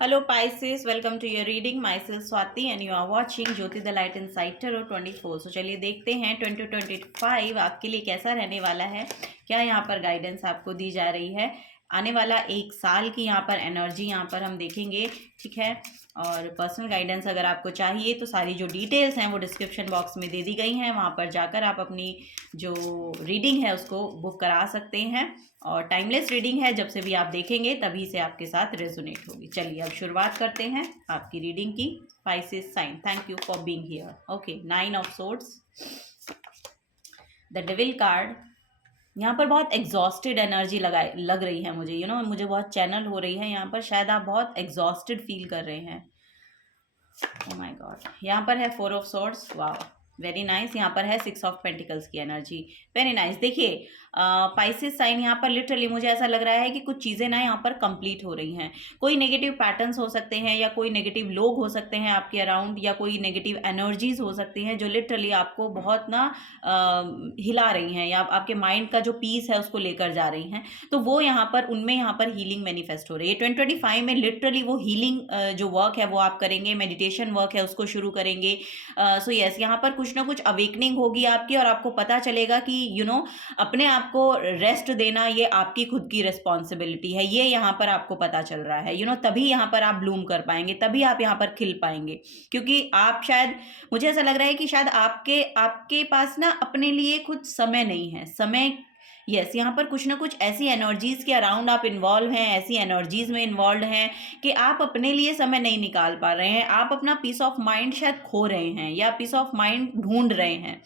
Hello Pisces, welcome to your reading. Myself Swati and you are watching Jyoti the Light Inside Tarot 24. So चलिए देखते हैं 2025 आपके लिए कैसा रहने वाला है, क्या यहाँ पर गाइडेंस आपको दी जा रही है। आने वाला एक साल की यहाँ पर एनर्जी यहाँ पर हम देखेंगे, ठीक है। और पर्सनल गाइडेंस अगर आपको चाहिए तो सारी जो डिटेल्स हैं वो डिस्क्रिप्शन बॉक्स में दे दी गई हैं, वहाँ पर जाकर आप अपनी जो रीडिंग है उसको बुक करा सकते हैं। और टाइमलेस रीडिंग है, जब से भी आप देखेंगे तभी से आपके साथ रेजोनेट होगी। चलिए अब शुरुआत करते हैं आपकी रीडिंग की। Pisces sign, thank you for being here. Okay, 9 of swords, the devil card. यहाँ पर बहुत एग्जॉस्टेड एनर्जी लग रही है मुझे, मुझे बहुत चैनल हो रही है यहाँ पर। शायद आप बहुत एग्जॉस्टेड फील कर रहे हैं। ओह माय गॉड, यहाँ पर है 4 ऑफ सोर्ड्स। वाह, वेरी नाइस। यहाँ पर है 6 ऑफ पेंटिकल्स की एनर्जी, वेरी नाइस। देखिए पाइसेस साइन, यहाँ पर लिटरली मुझे ऐसा लग रहा है कि कुछ चीज़ें ना यहाँ पर कंप्लीट हो रही हैं। कोई नेगेटिव पैटर्न्स हो सकते हैं, या कोई नेगेटिव लोग हो सकते हैं आपके अराउंड, या कोई नेगेटिव एनर्जीज हो सकती हैं जो लिटरली आपको बहुत ना हिला रही हैं, या आपके माइंड का जो पीस है उसको लेकर जा रही हैं। तो वो यहाँ पर उनमें यहाँ पर हीलिंग मैनिफेस्ट हो रही है। 2025 में लिटरली वो हीलिंग जो वर्क है वो आप करेंगे, मेडिटेशन वर्क है उसको शुरू करेंगे। सो यस, यहाँ पर कुछ ना कुछ अवेकनिंग होगी आपकी, और आपको पता चलेगा कि अपने आप को रेस्ट देना ये आपकी खुद की रिस्पॉन्सिबिलिटी है। ये यहाँ पर आपको पता चल रहा है, तभी यहाँ पर आप ब्लूम कर पाएंगे, तभी आप यहाँ पर खिल पाएंगे। क्योंकि आप शायद, मुझे ऐसा लग रहा है कि शायद आपके पास ना अपने लिए कुछ समय नहीं है। समय, यस, यहाँ पर कुछ ना कुछ ऐसी एनर्जीज के अराउंड आप इन्वॉल्व हैं, ऐसी एनर्जीज में इन्वॉल्व हैं कि आप अपने लिए समय नहीं निकाल पा रहे हैं। आप अपना पीस ऑफ माइंड शायद खो रहे हैं, या पीस ऑफ माइंड ढूंढ रहे हैं।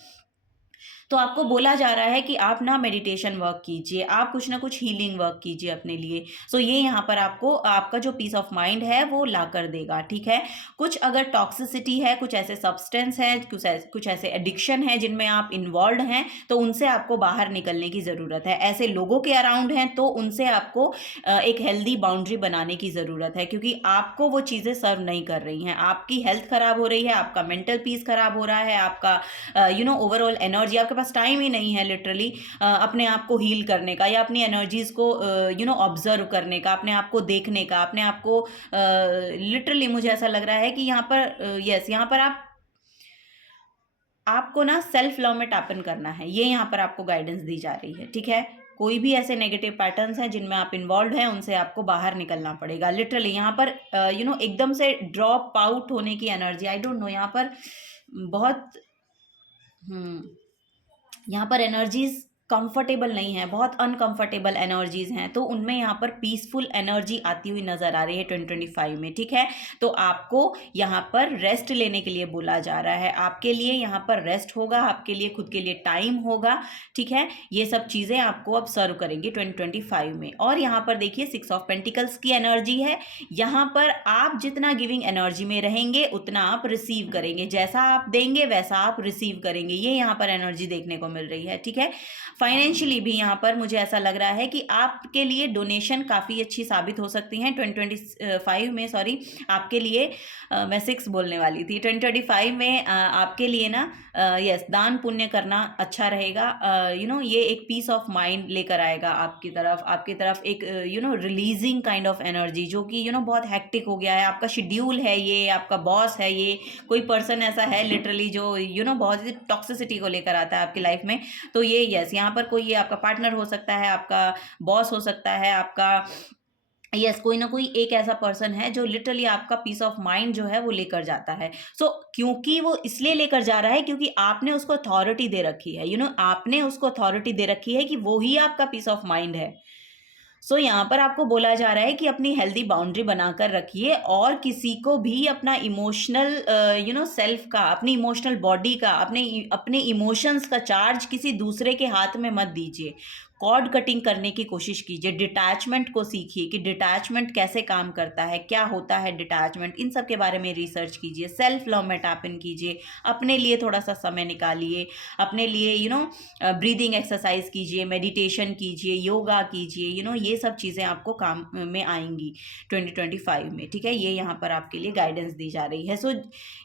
तो आपको बोला जा रहा है कि आप ना मेडिटेशन वर्क कीजिए, आप कुछ ना कुछ हीलिंग वर्क कीजिए अपने लिए। सो ये यहाँ पर आपको आपका जो पीस ऑफ माइंड है वो ला कर देगा, ठीक है। कुछ अगर टॉक्सिसिटी है, कुछ ऐसे सब्सटेंस है, कुछ ऐसे एडिक्शन है जिनमें आप इन्वॉल्व हैं, तो उनसे आपको बाहर निकलने की ज़रूरत है। ऐसे लोगों के अराउंड हैं तो उनसे आपको एक हेल्दी बाउंड्री बनाने की ज़रूरत है, क्योंकि आपको वो चीज़ें सर्व नहीं कर रही हैं। आपकी हेल्थ खराब हो रही है, आपका मेंटल पीस खराब हो रहा है, आपका ओवरऑल एनर्जी, आपके पास टाइम ही नहीं है लिटरली अपने आप को हील करने का, या अपनी एनर्जीज को ऑब्जर्व करने का, अपने आप को देखने का, अपने आप को लिटरली मुझे ऐसा लग रहा है कि यहाँ पर यस, यहाँ पर आपको ना सेल्फ लव में टैप इन करना है। ये यहाँ पर आपको गाइडेंस दी जा रही है, ठीक है। कोई भी ऐसे नेगेटिव पैटर्न्स हैं जिनमें आप इन्वॉल्व हैं, उनसे आपको बाहर निकलना पड़ेगा। लिटरली यहाँ पर एकदम से ड्रॉप आउट होने की एनर्जी, आई डोंट नो, यहाँ पर बहुत यहाँ पर एनर्जीज कंफर्टेबल नहीं है, बहुत अनकंफर्टेबल एनर्जीज हैं। तो उनमें यहाँ पर पीसफुल एनर्जी आती हुई नजर आ रही है 2025 में, ठीक है। तो आपको यहाँ पर रेस्ट लेने के लिए बोला जा रहा है। आपके लिए यहाँ पर रेस्ट होगा, आपके लिए खुद के लिए टाइम होगा, ठीक है। ये सब चीज़ें आपको अब सर्व करेंगी 2025 में। और यहाँ पर देखिए 6 ऑफ पेंटिकल्स की एनर्जी है। यहाँ पर आप जितना गिविंग एनर्जी में रहेंगे उतना आप रिसीव करेंगे, जैसा आप देंगे वैसा आप रिसीव करेंगे। ये यहाँ पर एनर्जी देखने को मिल रही है, ठीक है। फाइनेंशियली भी यहाँ पर मुझे ऐसा लग रहा है कि आपके लिए डोनेशन काफ़ी अच्छी साबित हो सकती हैं 2025 में। सॉरी, आपके लिए मैं 6 बोलने वाली थी। 2025 में आपके लिए ना यस, दान पुण्य करना अच्छा रहेगा। ये एक पीस ऑफ माइंड लेकर आएगा आपकी तरफ एक रिलीजिंग काइंड ऑफ एनर्जी, जो कि बहुत हैक्टिक हो गया है। आपका शेड्यूल है, ये आपका बॉस है, ये कोई पर्सन ऐसा है लिटरली जो बहुत ही टॉक्सिसिटी को लेकर आता है आपकी लाइफ में। तो ये यस, यहाँ पर कोई ये आपका पार्टनर हो सकता है, आपका बॉस हो सकता है, आपका यस, कोई ना कोई एक ऐसा पर्सन है जो लिटरली आपका पीस ऑफ माइंड जो है वो लेकर जाता है। सो क्योंकि वो इसलिए लेकर जा रहा है क्योंकि आपने उसको अथॉरिटी दे रखी है, आपने उसको अथॉरिटी दे रखी है कि वो ही आपका पीस ऑफ माइंड है। सो यहाँ पर आपको बोला जा रहा है कि अपनी हेल्दी बाउंड्री बनाकर रखिए, और किसी को भी अपना इमोशनल सेल्फ का, अपनी इमोशनल बॉडी का, अपने इमोशंस का चार्ज किसी दूसरे के हाथ में मत दीजिए। कॉर्ड कटिंग करने की कोशिश कीजिए, डिटैचमेंट को सीखिए कि डिटैचमेंट कैसे काम करता है, क्या होता है डिटैचमेंट, इन सब के बारे में रिसर्च कीजिए। सेल्फ लव में टैप इन कीजिए, अपने लिए थोड़ा सा समय निकालिए, अपने लिए ब्रीदिंग एक्सरसाइज कीजिए, मेडिटेशन कीजिए, योगा कीजिए। ये सब चीज़ें आपको काम में आएंगी 2025 में, ठीक है। ये यहाँ पर आपके लिए गाइडेंस दी जा रही है। सो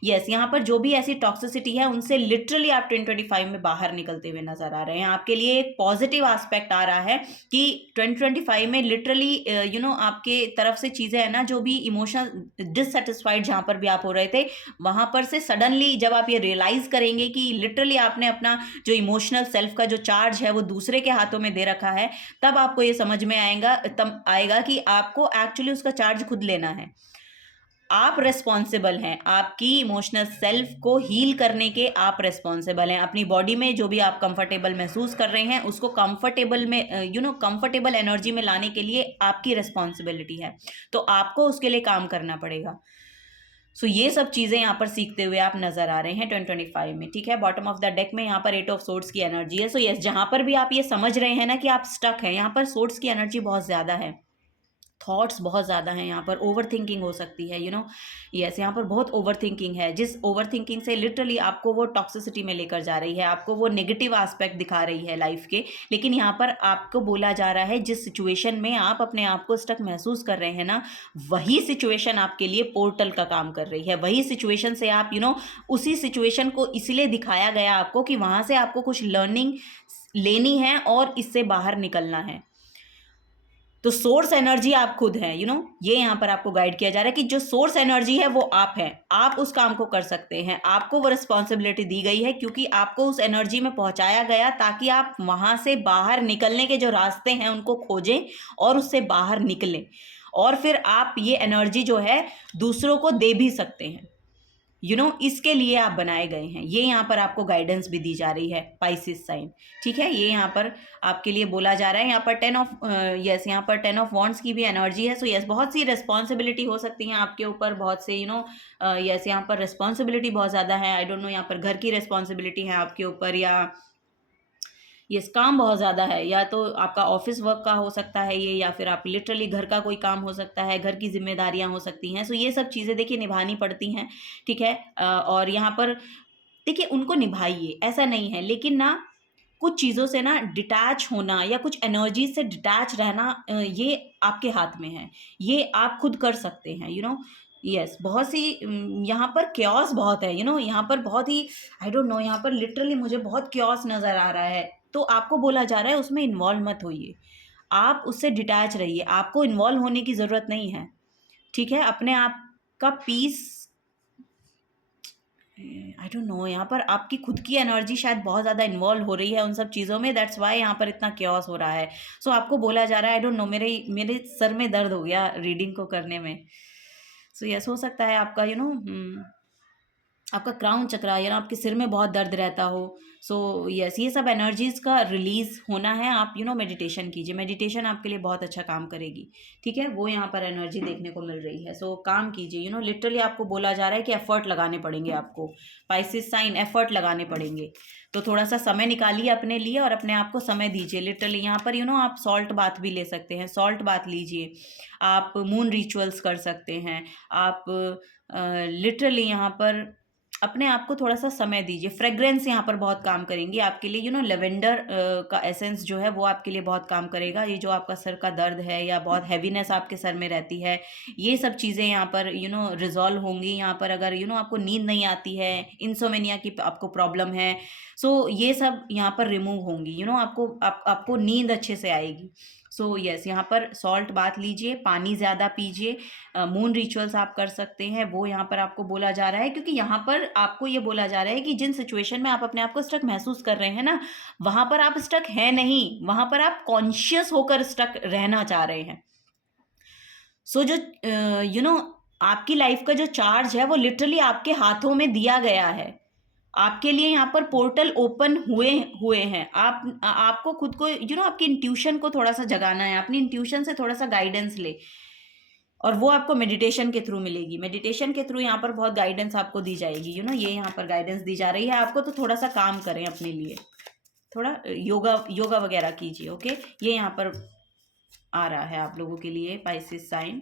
यस, यहाँ पर जो भी ऐसी टॉक्सिसिटी है उनसे लिटरली आप 2025 में बाहर निकलते हुए नजर आ रहे हैं। आपके लिए एक पॉजिटिव एस्पेक्ट एस्पेक्ट आ रहा है कि 2025 में लिटरली आपके तरफ से चीज़ें है ना, जो भी इमोशनल डिससेटिस्फाइड जहाँ पर भी आप हो रहे थे, वहाँ पर से सडनली जब आप ये रियलाइज़ करेंगे कि लिटरली आपने अपना जो इमोशनल सेल्फ का जो चार्ज है वो दूसरे के हाथों में दे रखा है, तब आपको ये समझ में आएगा कि आपको एक्चुअली उसका चार्ज खुद लेना है। आप रिस्पॉन्सिबल हैं, आपकी इमोशनल सेल्फ को हील करने के आप रिस्पॉन्सिबल हैं। अपनी बॉडी में जो भी आप कंफर्टेबल महसूस कर रहे हैं उसको कंफर्टेबल में कंफर्टेबल एनर्जी में लाने के लिए आपकी रिस्पॉन्सिबिलिटी है, तो आपको उसके लिए काम करना पड़ेगा। सो ये सब चीज़ें यहाँ पर सीखते हुए आप नजर आ रहे हैं 2025 में, ठीक है। बॉटम ऑफ द डेक में यहाँ पर 8 ऑफ सोर्ड्स की एनर्जी है। सो यस, जहाँ पर भी आप ये समझ रहे हैं ना कि आप स्टक हैं, यहाँ पर सोर्ड्स की एनर्जी बहुत ज़्यादा है, थॉट्स बहुत ज़्यादा हैं, यहाँ पर ओवर थिंकिंग हो सकती है, यस, यहाँ पर बहुत ओवर थिंकिंग है, जिस ओवर थिंकिंग से लिटरली आपको वो टॉक्सिसिटी में लेकर जा रही है, आपको वो नेगेटिव एस्पेक्ट दिखा रही है लाइफ के। लेकिन यहाँ पर आपको बोला जा रहा है जिस सिचुएशन में आप अपने आप को स्टक महसूस कर रहे हैं ना, वही सिचुएशन आपके लिए पोर्टल का काम कर रही है। वही सिचुएशन से आप उसी सिचुएशन को इसलिए दिखाया गया आपको कि वहाँ से आपको कुछ लर्निंग लेनी है और इससे बाहर निकलना है। तो सोर्स एनर्जी आप खुद हैं, ये यहाँ पर आपको गाइड किया जा रहा है कि जो सोर्स एनर्जी है वो आप हैं, आप उस काम को कर सकते हैं, आपको वो रिस्पॉन्सिबिलिटी दी गई है क्योंकि आपको उस एनर्जी में पहुंचाया गया ताकि आप वहां से बाहर निकलने के जो रास्ते हैं उनको खोजें और उससे बाहर निकलें, और फिर आप ये एनर्जी जो है दूसरों को दे भी सकते हैं। इसके लिए आप बनाए गए हैं। ये यहाँ पर आपको गाइडेंस भी दी जा रही है पाइसिस साइन, ठीक है। ये यहाँ पर आपके लिए बोला जा रहा है। यहाँ पर 10 ऑफ वॉन्ड्स की भी एनर्जी है। सो यस, बहुत सी रिस्पॉन्सिबिलिटी हो सकती है आपके ऊपर, बहुत से यस, यहाँ पर रिस्पॉन्सिबिलिटी बहुत ज़्यादा है। आई डोंट नो, यहाँ पर घर की रिस्पॉन्सिबिलिटी है आपके ऊपर, या यस, काम बहुत ज़्यादा है, या तो आपका ऑफिस वर्क का हो सकता है ये, या फिर आप लिटरली घर का कोई काम हो सकता है, घर की जिम्मेदारियां हो सकती हैं। सो ये सब चीज़ें देखिए निभानी पड़ती हैं, ठीक है। और यहाँ पर देखिए उनको निभाइए, ऐसा नहीं है, लेकिन ना कुछ चीज़ों से ना डिटैच होना या कुछ एनर्जी से डिटैच रहना, ये आपके हाथ में है, ये आप खुद कर सकते हैं, यस। बहुत सी यहाँ पर क्योस बहुत है, यहाँ पर बहुत ही, आई डोंट नो, यहाँ पर लिटरली मुझे बहुत क्योस नज़र आ रहा है। तो आपको बोला जा रहा है उसमें इन्वॉल्व मत होइए, आप उससे डिटैच रहिए, आपको इन्वॉल्व होने की ज़रूरत नहीं है, ठीक है। अपने आप का पीस, आई डोंट नो, यहाँ पर आपकी खुद की एनर्जी शायद बहुत ज़्यादा इन्वॉल्व हो रही है उन सब चीज़ों में, दैट्स वाई यहाँ पर इतना क्योस हो रहा है। सो आपको बोला जा रहा है, आई डोंट नो, मेरे सर में दर्द हो गया रीडिंग को करने में। सो यस, हो सकता है आपका आपका क्राउन चक्रा, या आपके सिर में बहुत दर्द रहता हो। सो यस, ये सब एनर्जीज़ का रिलीज़ होना है। आप मेडिटेशन कीजिए, मेडिटेशन आपके लिए बहुत अच्छा काम करेगी, ठीक है। वो यहाँ पर एनर्जी देखने को मिल रही है। सो काम कीजिए, लिटरली आपको बोला जा रहा है कि एफर्ट लगाने पड़ेंगे आपको, पाइसिस साइन, एफर्ट लगाने पड़ेंगे। तो थोड़ा सा समय निकालिए अपने लिए और अपने आप को समय दीजिए। लिटरली यहाँ पर आप सॉल्ट बाथ भी ले सकते हैं, सॉल्ट बाथ लीजिए, आप मून रिचुअल्स कर सकते हैं, आप लिटरली यहाँ पर अपने आप को थोड़ा सा समय दीजिए। फ्रेग्रेंस यहाँ पर बहुत काम करेंगी आपके लिए, लेवेंडर का एसेंस जो है वो आपके लिए बहुत काम करेगा। ये जो आपका सर का दर्द है या बहुत हैवीनेस आपके सर में रहती है, ये सब चीज़ें यहाँ पर रिजॉल्व होंगी। यहाँ पर अगर आपको नींद नहीं आती है, इंसोमेनिया की आपको प्रॉब्लम है, सो ये सब यहाँ पर रिमूव होंगी, आपको नींद अच्छे से आएगी। सो यस, यहाँ पर सॉल्ट बाथ लीजिए, पानी ज़्यादा पीजिए, मून रिचुअल्स आप कर सकते हैं, वो यहाँ पर आपको बोला जा रहा है। क्योंकि यहाँ पर आपको ये बोला जा रहा है कि जिन सिचुएशन में आप अपने आप को स्टक महसूस कर रहे हैं ना, वहाँ पर आप स्टक हैं नहीं, वहाँ पर आप कॉन्शियस होकर स्टक रहना चाह रहे हैं। सो जो आपकी लाइफ का जो चार्ज है वो लिटरली आपके हाथों में दिया गया है। आपके लिए यहाँ पर पोर्टल ओपन हुए हैं। आपको खुद को आपकी इंट्यूशन को थोड़ा सा जगाना है, अपनी इंट्यूशन से थोड़ा सा गाइडेंस ले, और वो आपको मेडिटेशन के थ्रू मिलेगी। मेडिटेशन के थ्रू यहाँ पर बहुत गाइडेंस आपको दी जाएगी, ये यहाँ पर गाइडेंस दी जा रही है आपको। तो थोड़ा सा काम करें अपने लिए, थोड़ा योगा वगैरह कीजिए, ओके। ये यहाँ पर आ रहा है आप लोगों के लिए Pisces sign,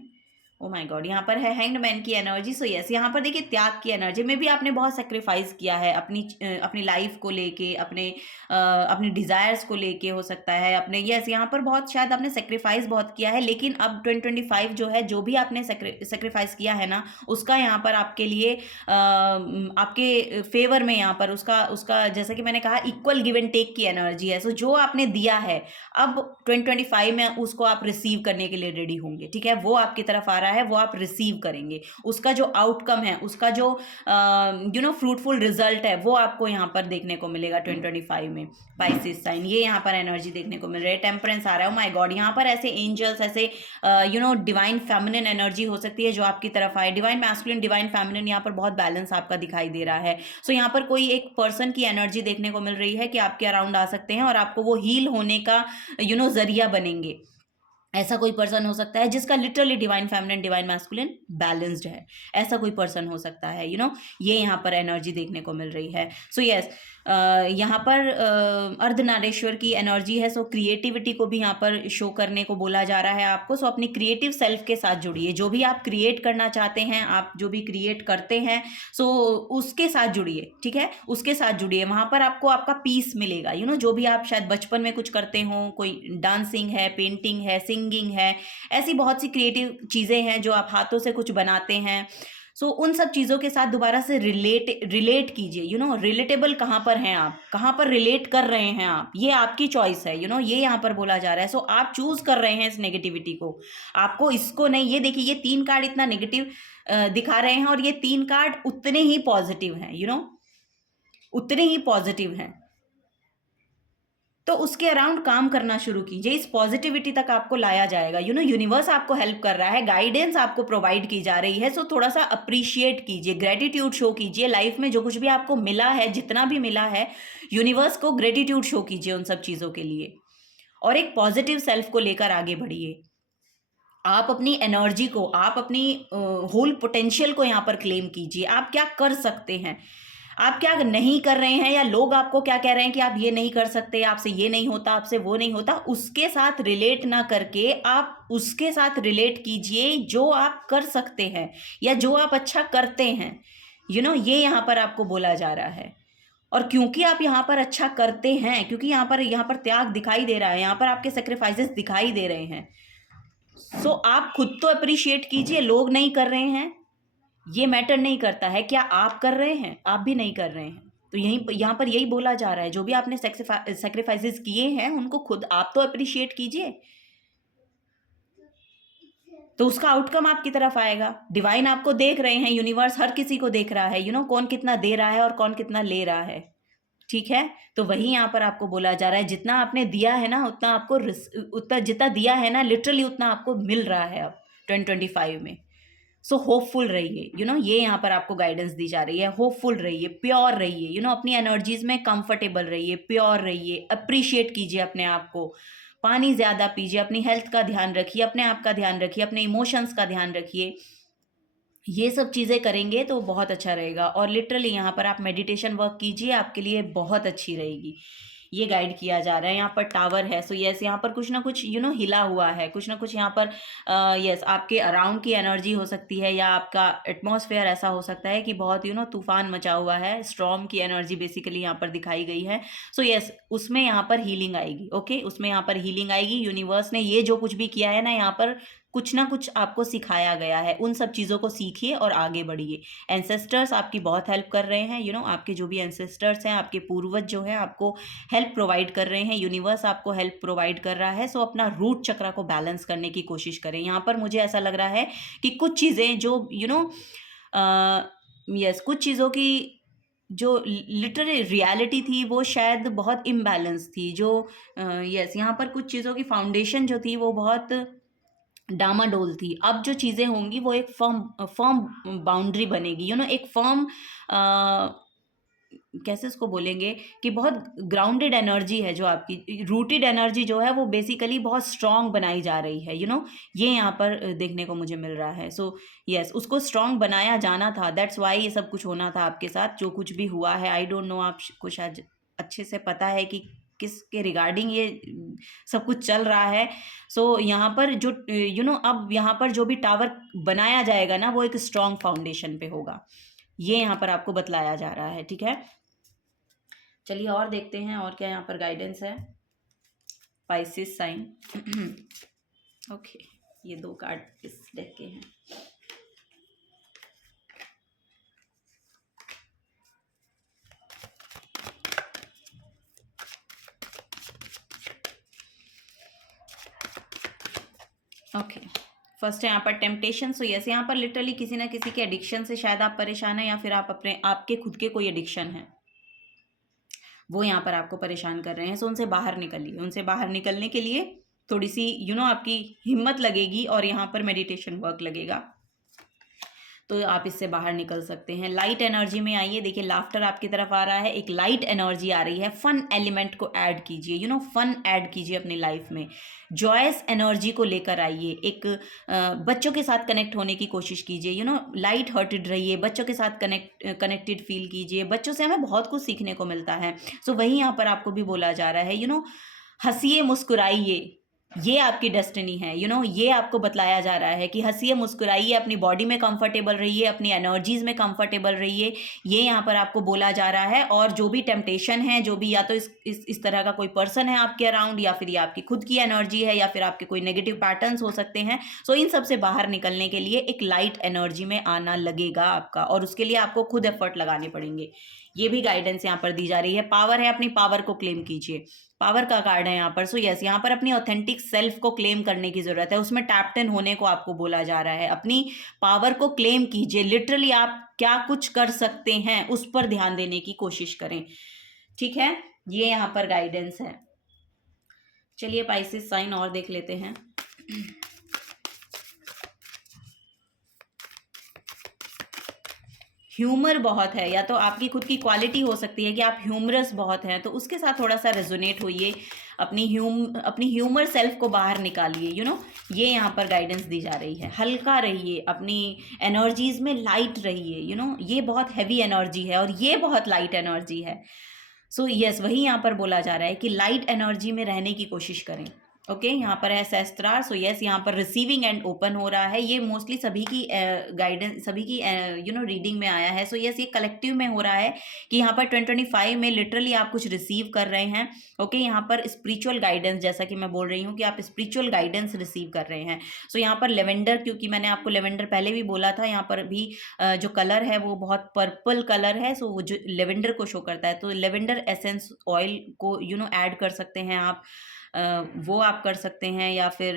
oh my god, यहाँ पर है हैंग्ड मैन की एनर्जी। सो यस, यहाँ पर देखिए त्याग की एनर्जी में भी आपने बहुत सेक्रीफाइस किया है अपनी लाइफ को लेके, अपनी डिजायर्स को लेके हो सकता है अपने। यस, यहाँ पर बहुत शायद आपने सेक्रीफाइस बहुत किया है, लेकिन अब 2025 जो है, जो भी आपने सेक्रीफाइस किया है ना, उसका यहाँ पर आपके लिए आपके फेवर में यहाँ पर उसका उसका जैसा कि मैंने कहा, इक्वल गिव एंड टेक की एनर्जी है। सो जो आपने दिया है, अब 2025 में उसको आप रिसीव करने के लिए रेडी होंगे, ठीक है। वो आपकी तरफ आ रहा है, वो आप रिसीव करेंगे। उसका जो आउटकम है, उसका जो फ्रूटफुल रिजल्ट है, वो आपको यहाँ पर देखने को मिलेगा 2025 में। पाइसेस साइन, ये यहाँ पर एनर्जी देखने को मिल रही है। टेम्परेंस आ रहा है। ओ माय गॉड, यहाँ पर ऐसे एंजल्स, ऐसे डिवाइन फेमिनिन एनर्जी हो सकती है जो आपकी तरफ आए। डिवाइन मैस्कुलिन, डिवाइन फेमिनिन, यहाँ पर बहुत बैलेंस आपका दिखाई दे रहा है। सो यहाँ पर कोई एक पर्सन की एनर्जी देखने को मिल रही है कि आपके अराउंड आ सकते हैं और आपको वो हील होने का जरिया बनेंगे। ऐसा कोई पर्सन हो सकता है जिसका literally divine feminine, divine masculine balanced है। ऐसा कोई पर्सन हो सकता है, ये यहाँ पर एनर्जी देखने को मिल रही है। सो यस, यहाँ पर अर्धनारीश्वर की एनर्जी है। सो क्रिएटिविटी को भी यहाँ पर शो करने को बोला जा रहा है आपको। सो अपनी क्रिएटिव सेल्फ के साथ जुड़िए। जो भी आप क्रिएट करना चाहते हैं, आप जो भी क्रिएट करते हैं, सो उसके साथ जुड़िए, ठीक है। उसके साथ जुड़िए, वहाँ पर आपको आपका पीस मिलेगा। जो भी आप शायद बचपन में कुछ करते हो, कोई डांसिंग है, पेंटिंग है, सिंगिंग है, ऐसी बहुत सी क्रिएटिव चीज़ें हैं जो आप हाथों से कुछ बनाते हैं। सो उन सब चीज़ों के साथ दोबारा से रिलेट कीजिए। रिलेटेबल कहाँ पर हैं आप, कहाँ पर रिलेट कर रहे हैं आप, ये आपकी चॉइस है। ये यहाँ पर बोला जा रहा है। सो आप चूज कर रहे हैं इस नेगेटिविटी को, आपको इसको नहीं। ये देखिए, ये 3 कार्ड इतना नेगेटिव दिखा रहे हैं और ये 3 कार्ड उतने ही पॉजिटिव हैं, उतने ही पॉजिटिव हैं। तो उसके अराउंड काम करना शुरू कीजिए। इस पॉजिटिविटी तक आपको लाया जाएगा। यूनिवर्स आपको हेल्प कर रहा है, गाइडेंस आपको प्रोवाइड की जा रही है। सो थोड़ा सा अप्रिशिएट कीजिए, ग्रेटिट्यूड शो कीजिए। लाइफ में जो कुछ भी आपको मिला है, जितना भी मिला है, यूनिवर्स को ग्रेटिट्यूड शो कीजिए उन सब चीज़ों के लिए, और एक पॉजिटिव सेल्फ को लेकर आगे बढ़िए। आप अपनी एनर्जी को, आप अपनी होल पोटेंशियल को यहाँ पर क्लेम कीजिए। आप क्या कर सकते हैं, आप क्या नहीं कर रहे हैं, या लोग आपको क्या कह रहे हैं कि आप ये नहीं कर सकते, आपसे ये नहीं होता, आपसे वो नहीं होता, उसके साथ रिलेट ना करके आप उसके साथ रिलेट कीजिए जो आप कर सकते हैं या जो आप अच्छा करते हैं। ये यहाँ पर आपको बोला जा रहा है। और क्योंकि आप यहाँ पर अच्छा करते हैं, क्योंकि यहाँ पर त्याग दिखाई दे रहा है, यहाँ पर आपके सेक्रीफाइसेस दिखाई दे रहे हैं, सो आप खुद तो अप्रिशिएट कीजिए। लोग नहीं कर रहे हैं, ये मैटर नहीं करता है। क्या आप कर रहे हैं? आप भी नहीं कर रहे हैं। तो यहाँ पर यही बोला जा रहा है, जो भी आपने सेक्रीफाइसेस किए हैं, उनको खुद आप तो अप्रिशिएट कीजिए, तो उसका आउटकम आपकी तरफ आएगा। डिवाइन आपको देख रहे हैं, यूनिवर्स हर किसी को देख रहा है। कौन कितना दे रहा है और कौन कितना ले रहा है, ठीक है। तो वही यहाँ पर आपको बोला जा रहा है, जितना आपने दिया है ना, उतना आपको उतना जितना दिया है ना, लिटरली उतना आपको मिल रहा है अब 2025 में। सो होपफुल रहिए। ये यहाँ पर आपको गाइडेंस दी जा रही है। होपफुल रहिए, प्योर रहिए, अपनी एनर्जीज में कंफर्टेबल रहिए, प्योर रहिए, अप्रिशिएट कीजिए अपने आप को। पानी ज़्यादा पीजिए, अपनी हेल्थ का ध्यान रखिए, अपने आप का ध्यान रखिए, अपने इमोशंस का ध्यान रखिए। ये सब चीज़ें करेंगे तो बहुत अच्छा रहेगा। और लिटरली यहाँ पर आप मेडिटेशन वर्क कीजिए, आपके लिए बहुत अच्छी रहेगी। ये गाइड किया जा रहा है। यहाँ पर टावर है। सो यस, यहाँ पर कुछ ना कुछ हिला हुआ है, कुछ ना कुछ यहाँ पर यस आपके अराउंड की एनर्जी हो सकती है, या आपका एटमॉस्फेयर ऐसा हो सकता है कि बहुत तूफान मचा हुआ है। स्टॉर्म की एनर्जी बेसिकली यहाँ पर दिखाई गई है। सो यस, उसमें यहाँ पर हीलिंग आएगी। ओके, उसमें यहाँ पर हीलिंग आएगी। यूनिवर्स ने ये जो कुछ भी किया है ना, यहाँ पर कुछ ना कुछ आपको सिखाया गया है। उन सब चीज़ों को सीखिए और आगे बढ़िए। एंसेस्टर्स आपकी बहुत हेल्प कर रहे हैं। आपके जो भी एंसेस्टर्स हैं, आपके पूर्वज जो हैं, आपको हेल्प प्रोवाइड कर रहे हैं। यूनिवर्स आपको हेल्प प्रोवाइड कर रहा है। सो अपना रूट चक्र को बैलेंस करने की कोशिश करें। यहाँ पर मुझे ऐसा लग रहा है कि कुछ चीज़ें जो यस कुछ चीज़ों की जो लिटरली रियलिटी थी, वो शायद बहुत इम्बैलेंस थी। जो यस यहाँ पर कुछ चीज़ों की फाउंडेशन जो थी, वो बहुत डामाडोल थी। अब जो चीज़ें होंगी, वो एक फर्म बाउंड्री बनेगी। एक फर्म कैसे उसको बोलेंगे कि बहुत ग्राउंडेड एनर्जी है, जो आपकी रूटेड एनर्जी जो है, वो बेसिकली बहुत स्ट्रांग बनाई जा रही है। ये यहाँ पर देखने को मुझे मिल रहा है। सो यस, उसको स्ट्रांग बनाया जाना था। दैट्स वाई ये सब कुछ होना था आपके साथ, जो कुछ भी हुआ है। आई डोंट नो, आपको शायद अच्छे से पता है कि किसके रिगार्डिंग ये सब कुछ चल रहा है। सो यहाँ पर जो अब यहाँ पर जो भी टावर बनाया जाएगा ना, वो एक स्ट्रॉन्ग फाउंडेशन पे होगा, ये यहाँ पर आपको बतलाया जा रहा है। ठीक है, चलिए और देखते हैं और क्या यहाँ पर गाइडेंस है पाइसेस साइन। ओके, ये 2 कार्ड इस डेक के हैं। ओके, फर्स्ट है यहाँ पर टेम्पटेशन। सो यस, यहाँ पर लिटरली किसी ना किसी के एडिक्शन से शायद आप परेशान हैं, या फिर आप आपके खुद के कोई एडिक्शन है वो यहाँ पर आपको परेशान कर रहे हैं। सो उनसे बाहर निकलिए। उनसे बाहर निकलने के लिए थोड़ी सी आपकी हिम्मत लगेगी और यहाँ पर मेडिटेशन वर्क लगेगा, तो आप इससे बाहर निकल सकते हैं। लाइट एनर्जी में आइए। देखिए, लाफ्टर आपकी तरफ आ रहा है, एक लाइट एनर्जी आ रही है। फन एलिमेंट को ऐड कीजिए, फन ऐड कीजिए अपनी लाइफ में। जॉयस एनर्जी को लेकर आइए। एक बच्चों के साथ कनेक्ट होने की कोशिश कीजिए, लाइट हार्टेड रहिए, बच्चों के साथ कनेक्टेड फील कीजिए। बच्चों से हमें बहुत कुछ सीखने को मिलता है। सो वही यहाँ पर आपको भी बोला जा रहा है, हंसिए मुस्कुराइए, ये आपकी डेस्टिनी है। ये आपको बतलाया जा रहा है कि हंसिए मुस्कुराइए, अपनी बॉडी में कंफर्टेबल रहिए, अपनी एनर्जीज में कंफर्टेबल रहिए, ये यहाँ पर आपको बोला जा रहा है। और जो भी टेम्पटेशन है, जो भी या तो इस तरह का कोई पर्सन है आपके अराउंड, या फिर ये आपकी खुद की एनर्जी है, या फिर आपके कोई नेगेटिव पैटर्न्स हो सकते हैं। सो इन सब से बाहर निकलने के लिए एक लाइट एनर्जी में आना लगेगा आपका, और उसके लिए आपको खुद एफर्ट लगाने पड़ेंगे। ये भी गाइडेंस यहाँ पर दी जा रही है। पावर है, अपनी पावर को क्लेम कीजिए। पावर का कार्ड है यहाँ पर। सो यस, यहाँ पर अपनी ऑथेंटिक सेल्फ को क्लेम करने की जरूरत है। उसमें टैप्ड इन होने को आपको बोला जा रहा है। अपनी पावर को क्लेम कीजिए। लिटरली आप क्या कुछ कर सकते हैं उस पर ध्यान देने की कोशिश करें। ठीक है, ये यहाँ पर गाइडेंस है। चलिए पाइसेस साइन और देख लेते हैं। ह्यूमर बहुत है, या तो आपकी खुद की क्वालिटी हो सकती है कि आप ह्यूमरस बहुत हैं, तो उसके साथ थोड़ा सा रेजोनेट होइए। अपनी ह्यूमर सेल्फ को बाहर निकालिए। ये यहाँ पर गाइडेंस दी जा रही है। हल्का रहिए, अपनी एनर्जीज में लाइट रहिए। ये बहुत हैवी एनर्जी है और ये बहुत लाइट एनर्जी है। सो यस, वही यहाँ पर बोला जा रहा है कि लाइट एनर्जी में रहने की कोशिश करें। ओके, यहाँ पर है सहस्त्रार। सो यस, यहाँ पर रिसीविंग एंड ओपन हो रहा है। ये मोस्टली सभी की गाइडेंस, सभी की रीडिंग में आया है। सो यस, ये कलेक्टिव में हो रहा है कि यहाँ पर 2025 में लिटरली आप कुछ रिसीव कर रहे हैं। ओके, यहाँ पर स्पिरिचुअल गाइडेंस, जैसा कि मैं बोल रही हूँ कि आप स्पिरिचुअल गाइडेंस रिसीव कर रहे हैं। सो यहाँ पर लेवेंडर, क्योंकि मैंने आपको लेवेंडर पहले भी बोला था, यहाँ पर भी जो कलर है वो बहुत पर्पल कलर है। सो वो जो लेवेंडर को शो करता है, तो लेवेंडर एसेंस ऑयल को ऐड कर सकते हैं आप, वो आप कर सकते हैं, या फिर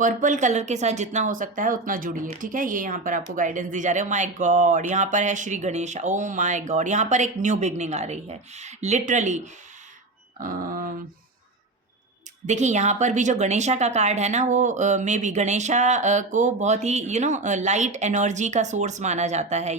पर्पल कलर के साथ जितना हो सकता है उतना जुड़िए। ठीक है, ये यहाँ पर आपको गाइडेंस दी जा रही है। माय गॉड, यहाँ पर है श्री गणेश। ओ माय गॉड, यहाँ पर एक न्यू बिगनिंग आ रही है लिटरली। देखिए, यहाँ पर भी जो गणेशा का कार्ड है ना, वो मे बी गणेशा को बहुत ही लाइट एनर्जी का सोर्स माना जाता है।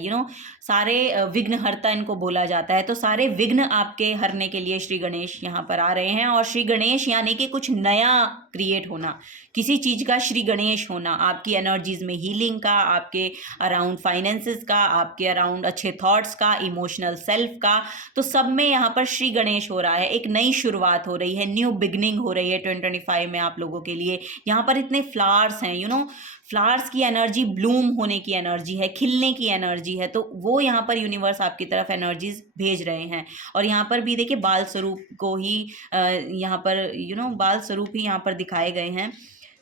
सारे विघ्न हरता इनको बोला जाता है। तो सारे विघ्न आपके हरने के लिए श्री गणेश यहाँ पर आ रहे हैं। और श्री गणेश यानी कि कुछ नया क्रिएट होना, किसी चीज़ का श्री गणेश होना, आपकी एनर्जीज में हीलिंग का, आपके अराउंड फाइनेंसेस का, आपके अराउंड अच्छे थॉट्स का, इमोशनल सेल्फ का, तो सब में यहाँ पर श्री गणेश हो रहा है। एक नई शुरुआत हो रही है, न्यू बिगनिंग हो रही है 2025 में आप लोगों के लिए। यहाँ पर इतने फ्लावर्स हैं, फ्लावर्स की एनर्जी, ब्लूम होने की एनर्जी है, खिलने की एनर्जी है। तो वो यहाँ पर यूनिवर्स आपकी तरफ एनर्जीज भेज रहे हैं। और यहाँ पर भी देखिए, बाल स्वरूप को ही यहाँ पर बाल स्वरूप ही यहाँ पर दिखाए गए हैं।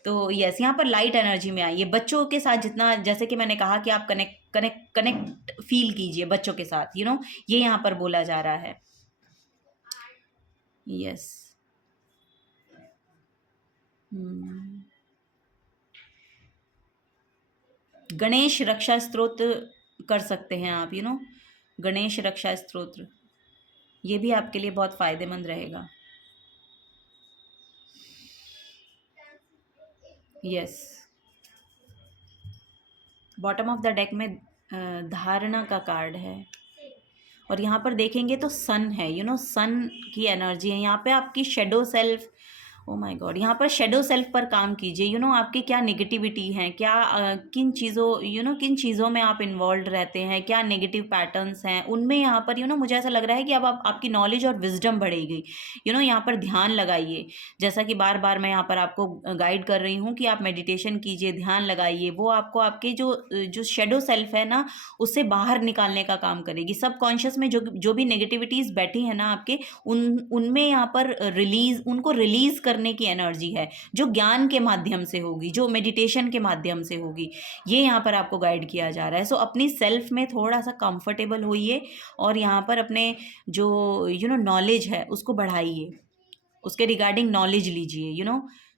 तो यस, यहाँ पर लाइट एनर्जी में आइए। बच्चों के साथ जितना, जैसे कि मैंने कहा कि आप कनेक्ट फील कीजिए बच्चों के साथ। ये यहाँ पर बोला जा रहा है। यस, गणेश रक्षा स्तोत्र कर सकते हैं आप। गणेश रक्षा स्तोत्र, ये भी आपके लिए बहुत फायदेमंद रहेगा। Yes, bottom of the deck में धारणा का कार्ड है। और यहाँ पर देखेंगे तो सन है, सन की एनर्जी है। यहाँ पे आपकी shadow self O my god, यहाँ पर शेडो सेल्फ पर काम कीजिए। आपके क्या नेगेटिविटी हैं, क्या किन चीज़ों किन चीज़ों में आप इन्वॉल्व रहते हैं, क्या नेगेटिव पैटर्न्स हैं, उनमें यहाँ पर मुझे ऐसा लग रहा है कि अब आप आपकी नॉलेज और विजडम बढ़ेगी। यहाँ पर ध्यान लगाइए, जैसा कि बार बार मैं यहाँ पर आपको गाइड कर रही हूँ कि आप मेडिटेशन कीजिए, ध्यान लगाइए। वो आपको आपके जो शेडो सेल्फ है ना, उससे बाहर निकालने का काम करेगी। सबकॉन्शियस में जो भी नेगेटिविटीज़ बैठी है ना आपके, उनमें यहाँ पर उनको रिलीज करने की एनर्जी है, जो ज्ञान के माध्यम से होगी, जो मेडिटेशन के माध्यम से होगी। ये यहाँ पर आपको गाइड किया जा रहा है। सो अपनी सेल्फ में थोड़ा सा कंफर्टेबल होइए और यहाँ पर अपने जो नॉलेज है उसको बढ़ाइए, उसके रिगार्डिंग नॉलेज लीजिए।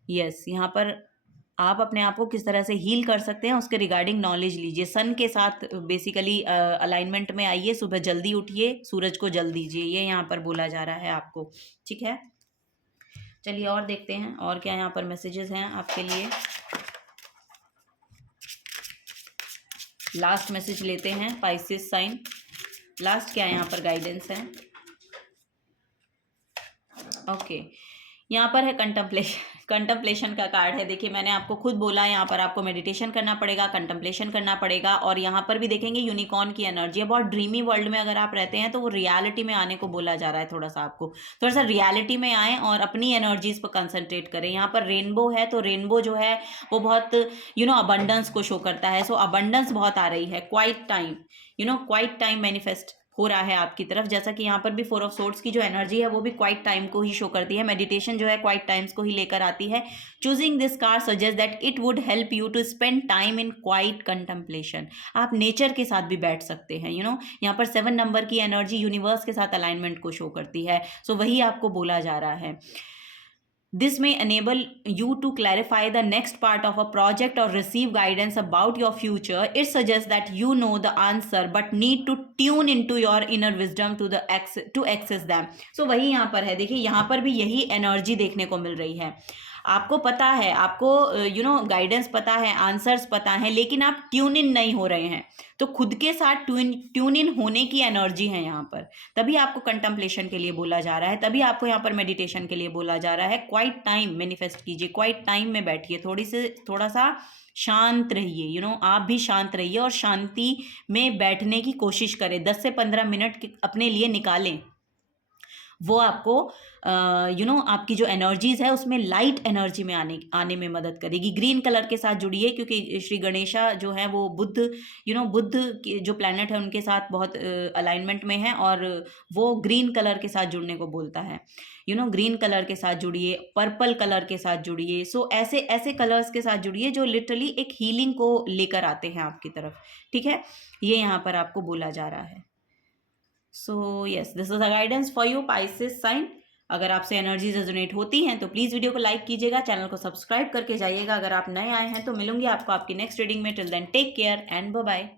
यस, यहाँ पर आप अपने आप को किस तरह से हील कर सकते हैं उसके रिगार्डिंग नॉलेज लीजिए। सन के साथ बेसिकली अलाइनमेंट में आइए, सुबह जल्दी उठिए, सूरज को जल दीजिए, ये यहाँ पर बोला जा रहा है आपको। ठीक है, चलिए और देखते हैं और क्या यहाँ पर मैसेजेस हैं आपके लिए। लास्ट मैसेज लेते हैं पाइसेस साइन। लास्ट क्या यहाँ पर गाइडेंस है? ओके, यहाँ पर है कंटम्पलेशन का कार्ड है। देखिए, मैंने आपको खुद बोला, यहाँ पर आपको मेडिटेशन करना पड़ेगा, कंटम्पलेशन करना पड़ेगा। और यहाँ पर भी देखेंगे यूनिकॉर्न की एनर्जी है। बहुत ड्रीमी वर्ल्ड में अगर आप रहते हैं तो वो रियलिटी में आने को बोला जा रहा है। थोड़ा सा आपको थोड़ा सा रियलिटी में आएँ और अपनी एनर्जीज पर कंसंट्रेट करें। यहाँ पर रेनबो है, तो रेनबो जो है वो बहुत अबंडेंस को शो करता है। सो अबंडेंस बहुत आ रही है। क्वाइट टाइम मैनिफेस्ट हो रहा है आपकी तरफ। जैसा कि यहाँ पर भी 4 ऑफ सोर्ड्स की जो एनर्जी है वो भी क्वाइट टाइम को ही शो करती है। मेडिटेशन जो है क्वाइट टाइम्स को ही लेकर आती है। Choosing this card suggest that it would help you to spend time in quiet contemplation. आप नेचर के साथ भी बैठ सकते हैं। यहाँ पर 7 नंबर की एनर्जी यूनिवर्स के साथ अलाइनमेंट को शो करती है। सो वही आपको बोला जा रहा है। This may enable you to clarify the next part of a project or receive guidance about your future. It suggests that you know the answer but need to tune into your inner wisdom to access them. So वही यहाँ पर है। देखिए, यहाँ पर भी यही energy देखने को मिल रही है। आपको पता है, आपको गाइडेंस पता है, आंसर्स पता है, लेकिन आप ट्यून इन नहीं हो रहे हैं। तो खुद के साथ ट्यून इन होने की एनर्जी है यहाँ पर। तभी आपको कंटम्पलेशन के लिए बोला जा रहा है, तभी आपको यहाँ पर मेडिटेशन के लिए बोला जा रहा है। क्वाइट टाइम मैनिफेस्ट कीजिए, क्वाइट टाइम में बैठिए, थोड़ा सा शांत रहिए। आप भी शांत रहिए और शांति में बैठने की कोशिश करें। 10 से 15 मिनट अपने लिए निकालें। वो आपको आपकी जो एनर्जीज है उसमें लाइट एनर्जी में आने में मदद करेगी। ग्रीन कलर के साथ जुड़िए, क्योंकि श्री गणेशा जो है वो बुद्ध के जो प्लैनेट है उनके साथ बहुत अलाइनमेंट में है और वो ग्रीन कलर के साथ जुड़ने को बोलता है। ग्रीन कलर के साथ जुड़िए, पर्पल कलर के साथ जुड़िए। सो ऐसे कलर्स के साथ जुड़िए जो लिटरली एक हीलिंग को लेकर आते हैं आपकी तरफ। ठीक है, ये यहाँ पर आपको बोला जा रहा है। So yes, this is a guidance for you Pisces sign. अगर आपसे एनर्जी रेजोनेट होती हैं तो प्लीज़ वीडियो को लाइक कीजिएगा, चैनल को सब्सक्राइब करके जाइएगा अगर आप नए आए हैं। तो मिलूंगी आपको आपकी नेक्स्ट रीडिंग में। Till then take care and bye bye.